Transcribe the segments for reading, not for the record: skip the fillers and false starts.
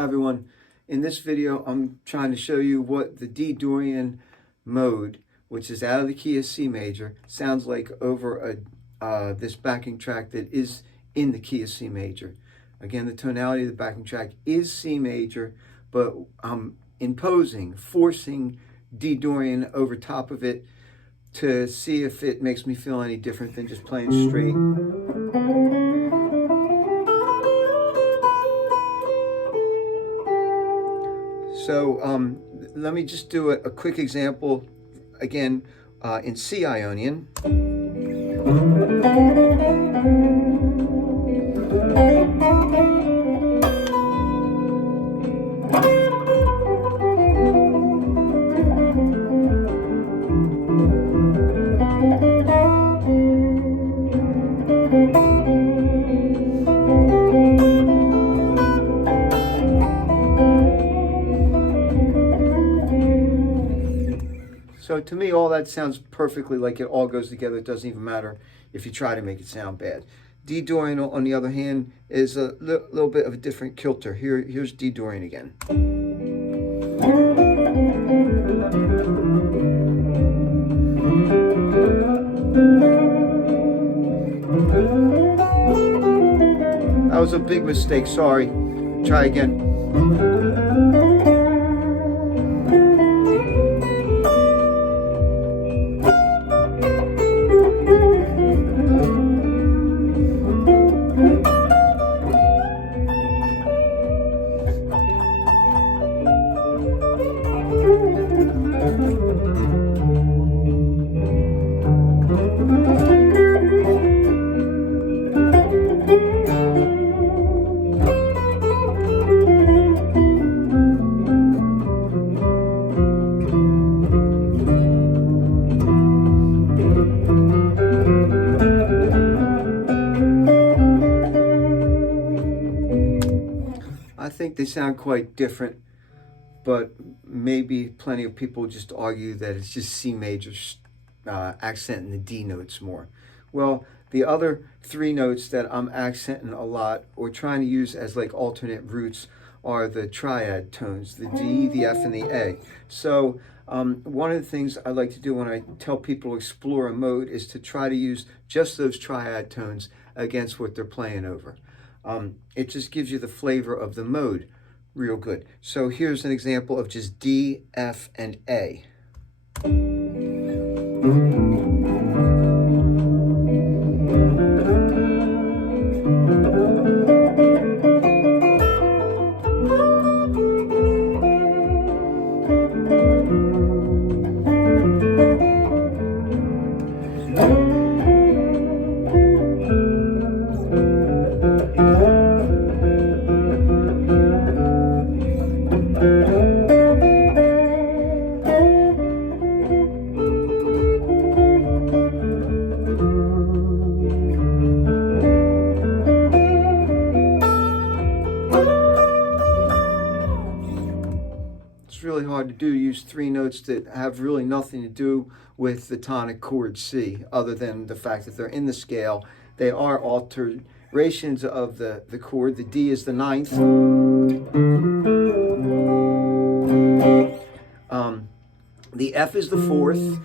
Hi everyone. In this video, I'm trying to show you what the D Dorian mode, which is out of the key of C major, sounds like over this backing track that is in the key of C major. Again, the tonality of the backing track is C major, but I'm forcing D Dorian over top of it to see if it makes me feel any different than just playing straight. So let me just do a quick example again in C Ionian. So to me, all that sounds perfectly like it all goes together. It doesn't even matter if you try to make it sound bad. D Dorian, on the other hand, is a little bit of a different kilter. Here's D Dorian again. That was a big mistake, sorry. Try again. I think they sound quite different, but maybe plenty of people just argue that it's just C major accenting the D notes more. Well, the other three notes that I'm accenting a lot or trying to use as like alternate roots are the triad tones, the D, the F, and the A. So one of the things I like to do when I tell people to explore a mode is to try to use just those triad tones against what they're playing over. It just gives you the flavor of the mode real good. So here's an example of just D, F, and A. It's really hard to do, use three notes that have really nothing to do with the tonic chord C, other than the fact that they're in the scale. They are alterations of the chord. The D is the ninth. The F is the fourth.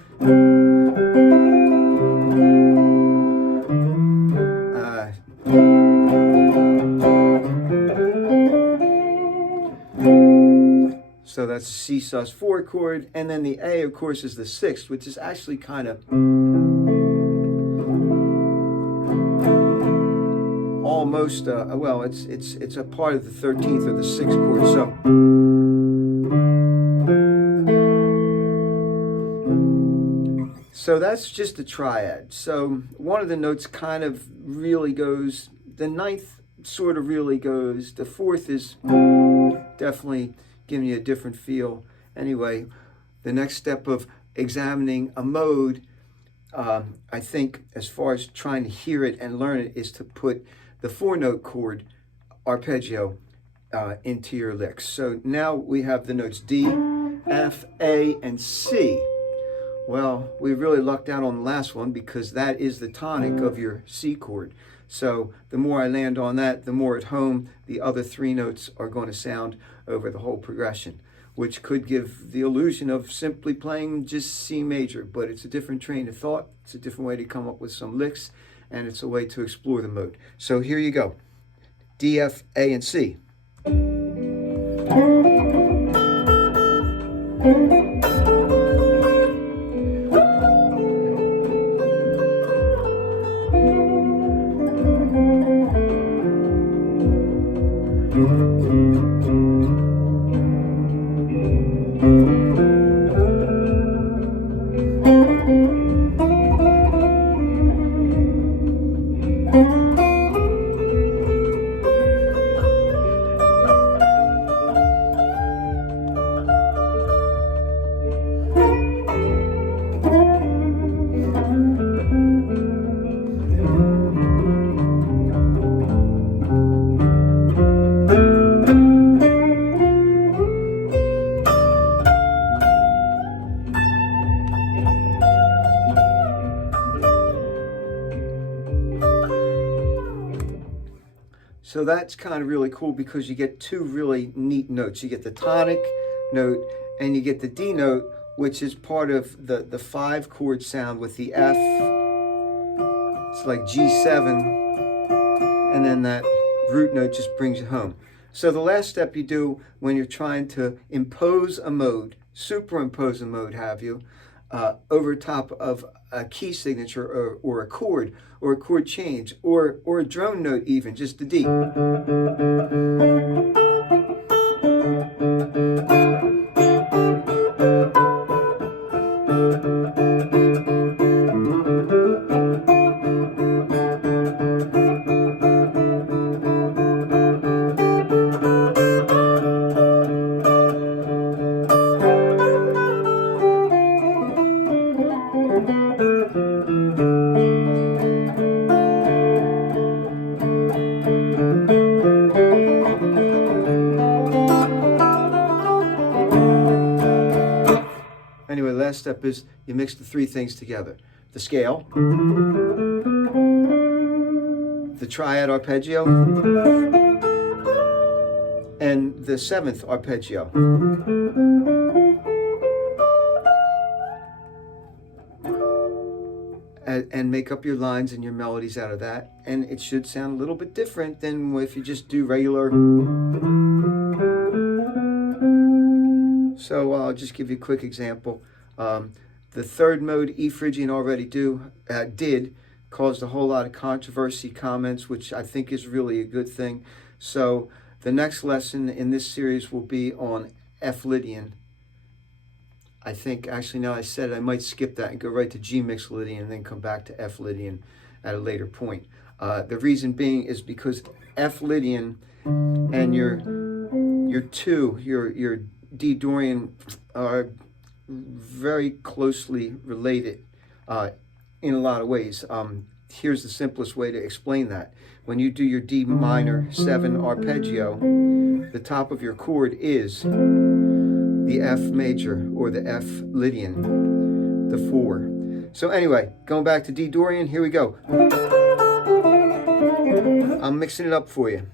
So that's a C sus4 chord, and then the A, of course, is the sixth, which is actually kind of almost well, it's a part of the 13th or the 6th chord. So that's just a triad. So one of the notes kind of really goes, the ninth sort of really goes, the fourth is definitely giving you a different feel. Anyway, the next step of examining a mode, I think, as far as trying to hear it and learn it, is to put the 4-note chord arpeggio into your licks. So now we have the notes D, F, A, and C. Well, we really lucked out on the last one because that is the tonic of your C chord. So the more I land on that, the more at home the other three notes are going to sound over the whole progression, which could give the illusion of simply playing just C major, but it's a different train of thought. It's a different way to come up with some licks, and it's a way to explore the mode. So here you go. D, F, A, and C. So that's kind of really cool because you get two really neat notes. You get the tonic note and you get the D note, which is part of the 5-chord sound with the F. It's like G7, and then that root note just brings you home. So the last step you do when you're trying to impose a mode, superimpose a mode, have you, over top of a key signature or a chord change or a drone note, even just the D. Anyway, the last step is you mix the three things together. The scale, the triad arpeggio, and the 7th arpeggio. And make up your lines and your melodies out of that. And it should sound a little bit different than if you just do regular. So I'll just give you a quick example. The third mode, E Phrygian already did, caused a whole lot of controversy, comments, which I think is really a good thing. So the next lesson in this series will be on F Lydian. I think, actually, now I said it, I might skip that and go right to G mixed Lydian and then come back to F Lydian at a later point. The reason being is because F Lydian and your D Dorian are very closely related in a lot of ways. Here's the simplest way to explain that. When you do your D minor 7 arpeggio, the top of your chord is the F major or the F Lydian, the 4. So anyway, going back to D Dorian, here we go. I'm mixing it up for you.